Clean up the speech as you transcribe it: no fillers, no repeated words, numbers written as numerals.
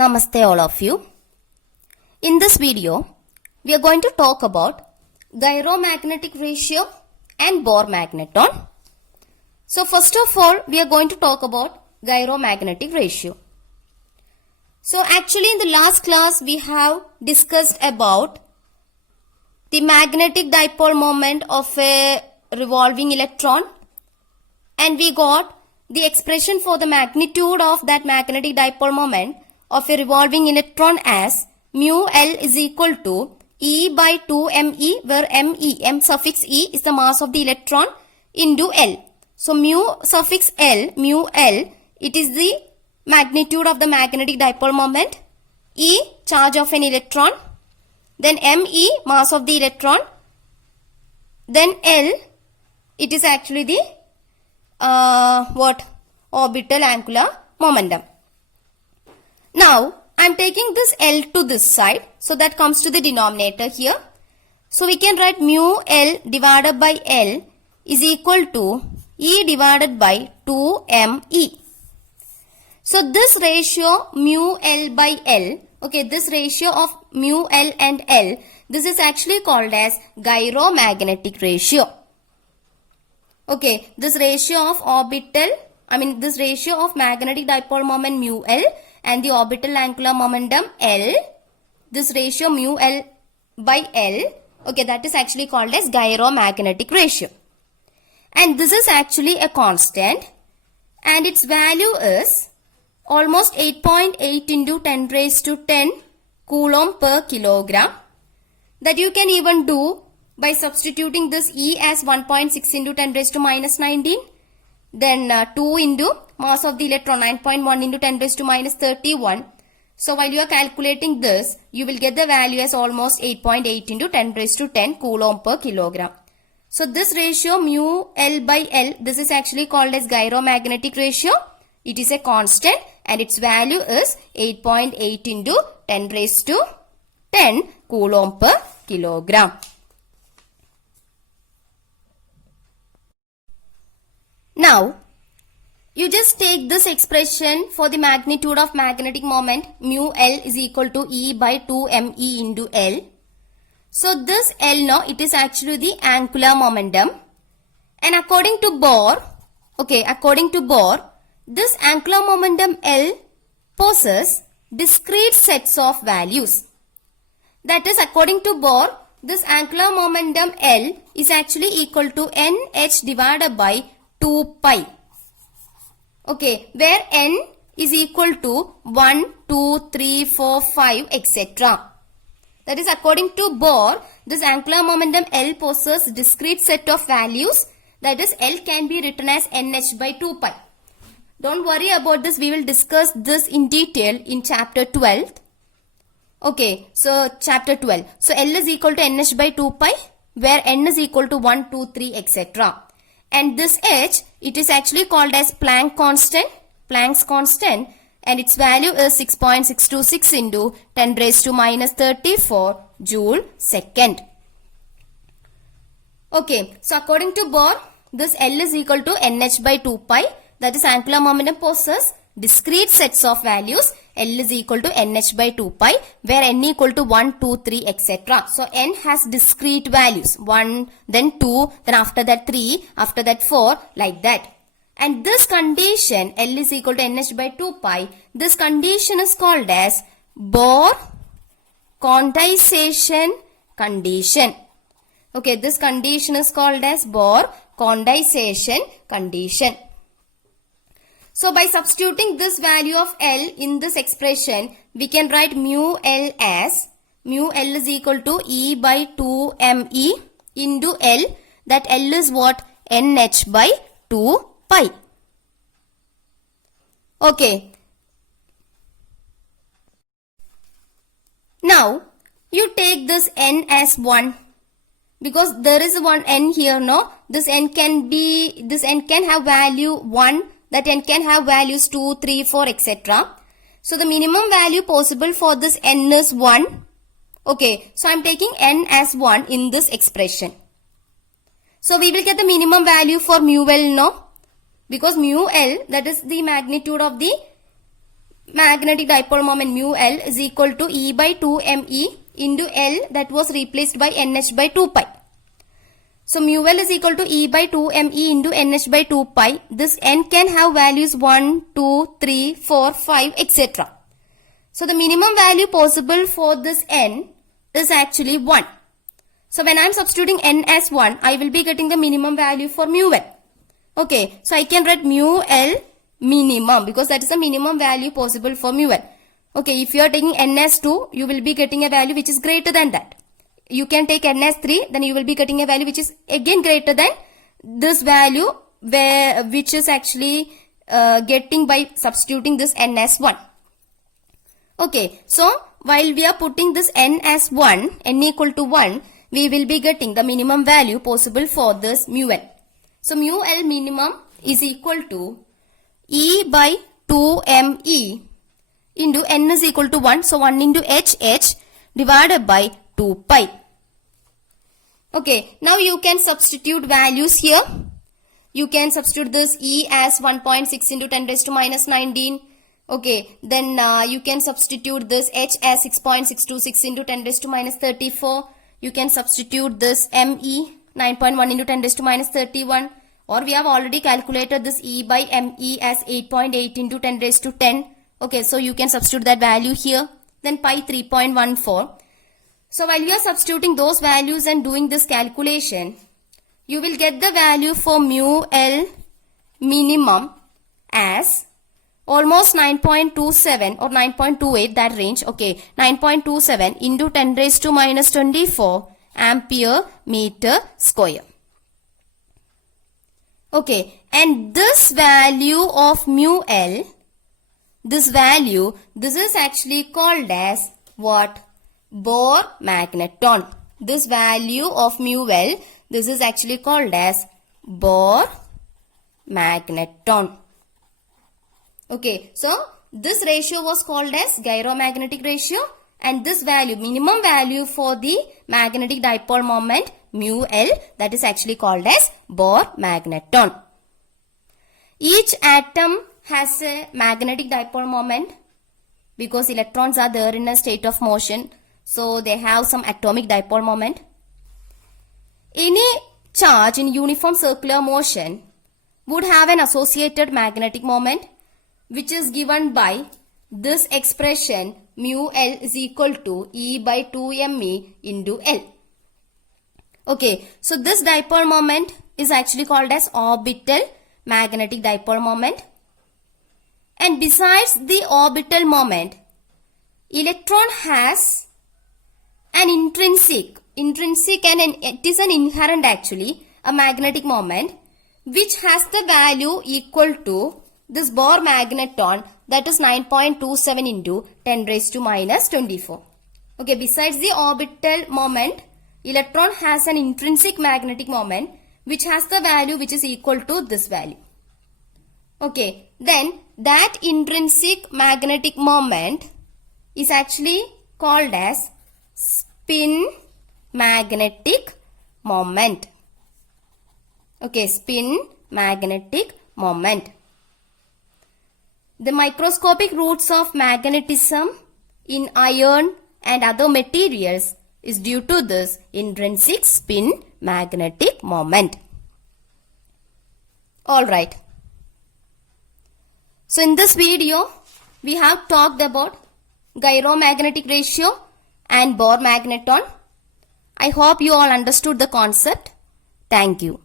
Namaste all of you. In this video, we are going to talk about gyromagnetic ratio and Bohr magneton. So first of all, we are going to talk about gyromagnetic ratio. So actually in the last class, we have discussed about the magnetic dipole moment of a revolving electron, and we got the expression for the magnitude of that magnetic dipole moment of a revolving electron as mu L is equal to E by 2 me, where m suffix E is the mass of the electron, into L. So mu suffix L, mu L, it is the magnitude of the magnetic dipole moment, E charge of an electron, then me mass of the electron, then L, it is actually the orbital angular momentum. Now I am taking this L to this side, so that comes to the denominator here. So we can write mu L divided by L is equal to E divided by 2me. So this ratio mu L by L, okay, this ratio of mu L and L, this is actually called as gyromagnetic ratio. Okay, this ratio of this ratio of magnetic dipole moment mu L and the orbital angular momentum L, this ratio mu L by L, okay, that is actually called as gyromagnetic ratio. And this is actually a constant, and its value is almost 8.8 into 10 raised to 10 coulomb per kilogram. That you can even do by substituting this E as 1.6 into 10 raised to minus 19. Then 2 into mass of the electron 9.1 into 10 raised to minus 31. So while you are calculating this, you will get the value as almost 8.8 into 10 raised to 10 coulomb per kilogram. So this ratio mu L by L, this is actually called as gyromagnetic ratio. It is a constant and its value is 8.8 into 10 raised to 10 coulomb per kilogram. Now, you just take this expression for the magnitude of magnetic moment mu L is equal to E by 2me into L. So this L now, it is actually the angular momentum, and according to Bohr, this angular momentum L possesses discrete sets of values. That is, according to Bohr, this angular momentum L is actually equal to nh divided by 2 pi. Okay, where n is equal to 1, 2, 3, 4, 5, etc. That is, according to Bohr, this angular momentum L possesses discrete set of values. That is, L can be written as nh by 2 pi. Don't worry about this. We will discuss this in detail in chapter 12. Okay, so chapter 12. So L is equal to nh by 2 pi, where n is equal to 1, 2, 3, etc. And this h, it is actually called as Planck's constant, and its value is 6.626 into 10 raised to minus 34 joule second. Okay, so according to Bohr, this L is equal to nh by 2 pi, that is, angular momentum possesses discrete sets of values. L is equal to nh by 2 pi, where n equal to 1, 2, 3, etc. So n has discrete values, 1, then 2, then after that 3, after that 4, like that. And this condition, L is equal to nh by 2 pi, this condition is called as Bohr quantization condition. Okay, this condition is called as Bohr quantization condition. So by substituting this value of L in this expression, we can write mu L as, mu L is equal to E by 2me into L, that L is what? nh by 2 pi. Okay. Now, you take this n as 1, because there is one n here, no? This n can have value 1, that n can have values 2, 3, 4, etc. So the minimum value possible for this n is 1. Okay, so I am taking n as 1 in this expression. So we will get the minimum value for mu L, no? Because mu L, that is the magnitude of the magnetic dipole moment mu L is equal to E by 2me into L that was replaced by NH by 2 pi. So mu L is equal to E by 2me into NH by 2 pi. This N can have values 1, 2, 3, 4, 5, etc. So the minimum value possible for this N is actually 1. So when I am substituting N as 1, I will be getting the minimum value for mu L. Okay, so I can write mu L minimum because that is the minimum value possible for mu L. Okay, if you are taking N as 2, you will be getting a value which is greater than that. You can take N as 3, then you will be getting a value which is again greater than this value which is actually getting by substituting this N as 1. Okay, so while we are putting this N as 1, N equal to 1, we will be getting the minimum value possible for this mu L. So mu L minimum is equal to E by 2me into N is equal to 1. So 1 into H divided by 2 pi. Okay, now you can substitute values here. You can substitute this E as 1.6 into 10 raised to minus 19. Okay, then you can substitute this H as 6.626 into 10 raised to minus 34. You can substitute this ME 9.1 into 10 raised to minus 31. Or we have already calculated this E by ME as 8.8 into 10 raised to 10. Okay, so you can substitute that value here. Then pi 3.14. So while you are substituting those values and doing this calculation, you will get the value for mu L minimum as almost 9.27 or 9.28, that range. Okay, 9.27 into 10 raised to minus 24 ampere meter square. Okay, and this value of mu L, this is actually called as what? Bohr magneton. This value of mu L, this is actually called as Bohr magneton. Okay, so this ratio was called as gyromagnetic ratio, and this value, minimum value for the magnetic dipole moment mu L, that is actually called as Bohr magneton. Each atom has a magnetic dipole moment because electrons are there in a state of motion, so they have some atomic dipole moment. Any charge in uniform circular motion would have an associated magnetic moment, which is given by this expression mu L is equal to E by 2me into L. Okay, so this dipole moment is actually called as orbital magnetic dipole moment. And besides the orbital moment, electron has an intrinsic and it is an inherent actually, a magnetic moment which has the value equal to this Bohr magneton, that is 9.27 into 10 raised to minus 24. Okay, besides the orbital moment, electron has an intrinsic magnetic moment which has the value which is equal to this value. Okay, then that intrinsic magnetic moment is actually called as spin magnetic moment. Okay, spin magnetic moment. The microscopic roots of magnetism in iron and other materials is due to this intrinsic spin magnetic moment. Alright. So in this video, we have talked about gyromagnetic ratio and Bohr magneton. I hope you all understood the concept. Thank you.